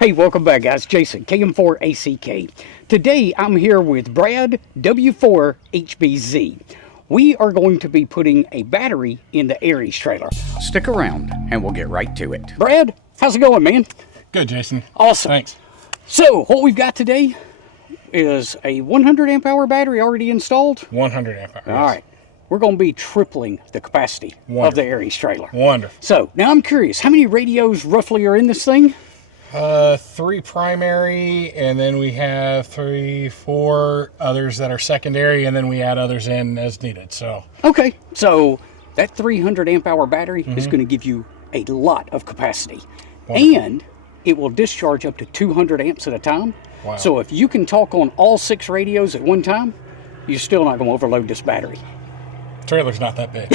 Hey, welcome back, guys. Jason, KM4ACK. Today, I'm here with Brad, W4HBZ. We are going to be putting a battery in the Aries trailer. Stick around, and we'll get right to it. Brad, how's it going, man? Good, Jason. Awesome. Thanks. So, what we've got today is a 100 amp hour battery already installed. 100 amp hours. All right. We're going to be tripling the capacity of the Aries trailer. Wonderful. So, now I'm curious, how many radios roughly are in this thing? 3 primary, and then we have 4 others that are secondary, and then we add others in as needed. So okay, so that 300 amp hour battery is going to give you a lot of capacity. Wonderful. And it will discharge up to 200 amps at a time. Wow. So if you can talk on all 6 radios at one time, you're still not going to overload this battery. Trailer's not that big.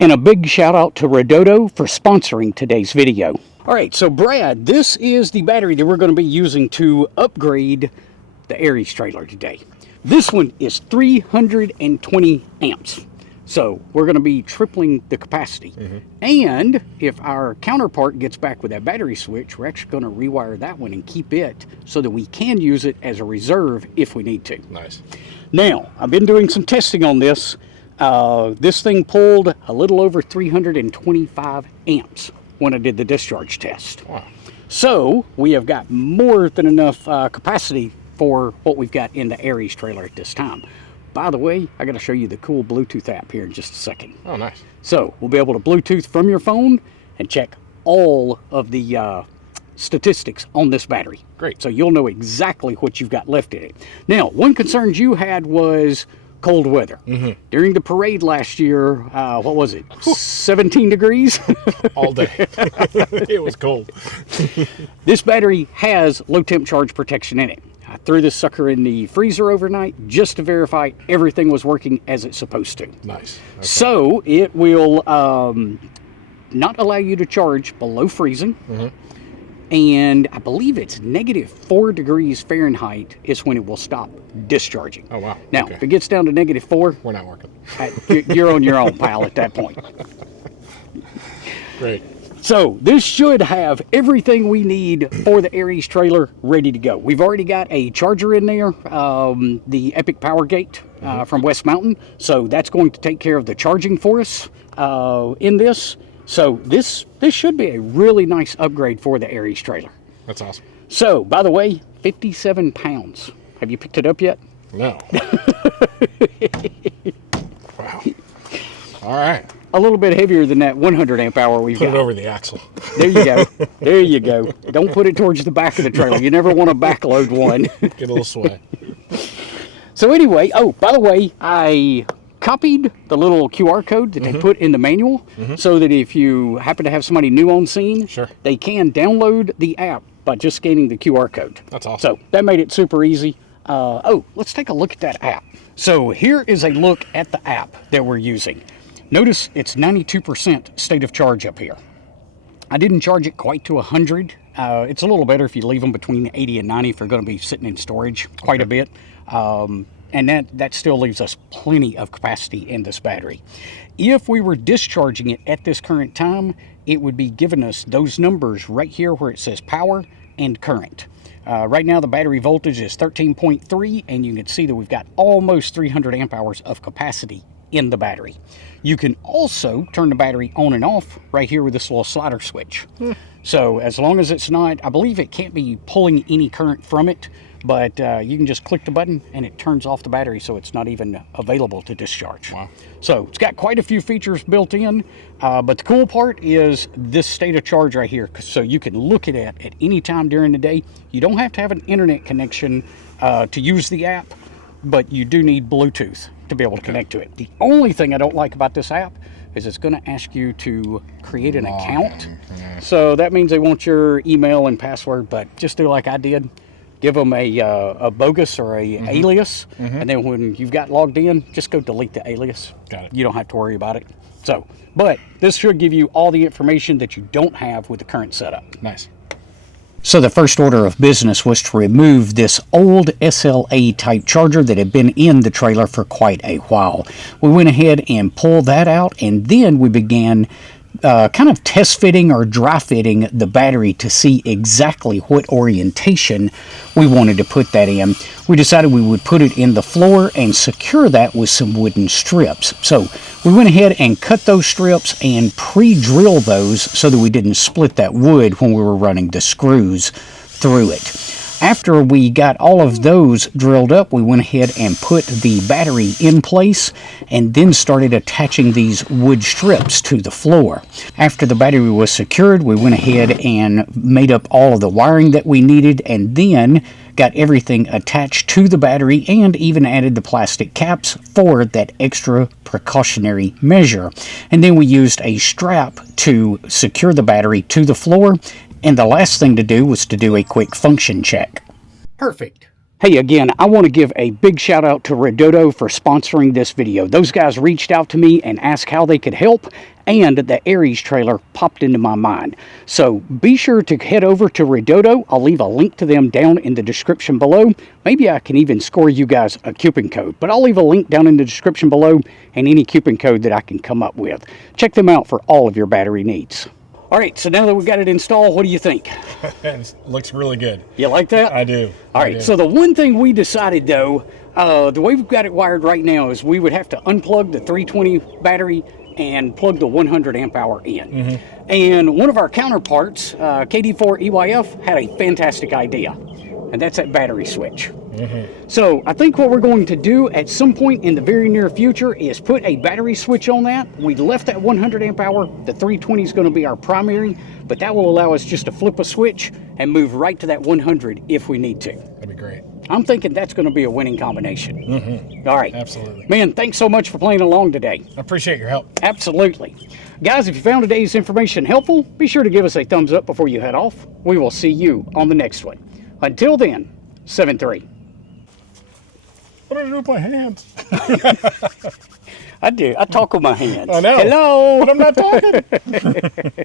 And a big shout out to Redodo for sponsoring today's video. All right, so Brad, this is the battery that we're going to be using to upgrade the Aries trailer today. This one is 320 amps. So we're going to be tripling the capacity. And if our counterpart gets back with that battery switch, we're actually going to rewire that one and keep it so that we can use it as a reserve if we need to. Nice. Now, I've been doing some testing on this. This thing pulled a little over 325 amps when I did the discharge test. Wow. So we have got more than enough capacity for what we've got in the Aries trailer at this time. By the way, I got to show you the cool Bluetooth app here in just a second. Oh, nice. So we'll be able to Bluetooth from your phone and check all of the statistics on this battery. Great. So you'll know exactly what you've got left in it. Now, one concern you had was cold weather. During the parade last year, what was it? 17 degrees? All day. It was cold. This battery has low temp charge protection in it. I threw this sucker in the freezer overnight just to verify everything was working as it's supposed to. Nice. Okay. So it will not allow you to charge below freezing. And I believe it's -4 degrees Fahrenheit is when it will stop discharging. Oh, wow. Now, Okay. if it gets down to -4, We're not working. you're on your own, pal, at that point. Great. So this should have everything we need for the Aries trailer ready to go. We've already got a charger in there, the Epic Power Gate from West Mountain. So that's going to take care of the charging for us in this. So this should be a really nice upgrade for the Aries trailer. That's awesome. So, by the way, 57 pounds. Have you picked it up yet? No. Wow. All right. A little bit heavier than that 100 amp hour we've got. Put it over the axle. There you go. There you go. Don't put it towards the back of the trailer. You never want to backload one. Get a little sway. So anyway, oh, by the way, I copied the little QR code that they put in the manual so that if you happen to have somebody new on scene, Sure. they can download the app by just scanning the QR code. That's awesome. So that made it super easy. Let's take a look at that app. So here is a look at the app that we're using. Notice it's 92% state of charge up here. I didn't charge it quite to 100. It's a little better if you leave them between 80 and 90 if they're going to be sitting in storage quite a bit. And that still leaves us plenty of capacity in this battery. If we were discharging it at this current time, it would be giving us those numbers right here where it says power and current. Right now the battery voltage is 13.3, and you can see that we've got almost 300 amp hours of capacity in the battery. You can also turn the battery on and off right here with this little slider switch. So as long as it's not, I believe it can't be pulling any current from it, but you can just click the button and it turns off the battery, so it's not even available to discharge. Wow. So it's got quite a few features built in, but the cool part is this state of charge right here, so you can look at it at any time during the day. You don't have to have an internet connection to use the app, but you do need Bluetooth to be able to connect to it. The only thing I don't like about this app is it's going to ask you to create an account. So that means they want your email and password, but just do like I did. Give them a bogus or a alias, and then when you've got logged in, just go delete the alias. Got it. You don't have to worry about it. So, but this should give you all the information that you don't have with the current setup. Nice. So the first order of business was to remove this old SLA type charger that had been in the trailer for quite a while. We went ahead and pulled that out, and then we began kind of test fitting or dry fitting the battery to see exactly what orientation we wanted to put that in, we decided we would put it in the floor and secure that with some wooden strips. So we went ahead and cut those strips and pre-drill those so that we didn't split that wood when we were running the screws through it. After we got all of those drilled up, we went ahead and put the battery in place and then started attaching these wood strips to the floor. After the battery was secured, we went ahead and made up all of the wiring that we needed and then got everything attached to the battery and even added the plastic caps for that extra precautionary measure. And then we used a strap to secure the battery to the floor. And the last thing to do was to do a quick function check. Perfect. Hey, again, I want to give a big shout out to Redodo for sponsoring this video. Those guys reached out to me and asked how they could help, and the Aries trailer popped into my mind. So be sure to head over to Redodo. I'll leave a link to them down in the description below. Maybe I can even score you guys a coupon code, but I'll leave a link down in the description below and any coupon code that I can come up with. Check them out for all of your battery needs. All right, so now that we've got it installed, what do you think? It looks really good. You like that? I do. All right, so the one thing we decided, though, the way we've got it wired right now is we would have to unplug the 320 battery and plug the 100 amp hour in. And one of our counterparts, KD4EYF, had a fantastic idea, and that's that battery switch. So I think what we're going to do at some point in the very near future is put a battery switch on that. We left that 100 amp hour. The 320 is going to be our primary, but that will allow us just to flip a switch and move right to that 100 if we need to. That'd be great. I'm thinking that's going to be a winning combination. All right. Absolutely. Man, thanks so much for playing along today. I appreciate your help. Absolutely. Guys, if you found today's information helpful, be sure to give us a thumbs up before you head off. We will see you on the next one. Until then, 7-3. What do I do with my hands? I do. I talk with my hands. I know. Hello. But I'm not talking.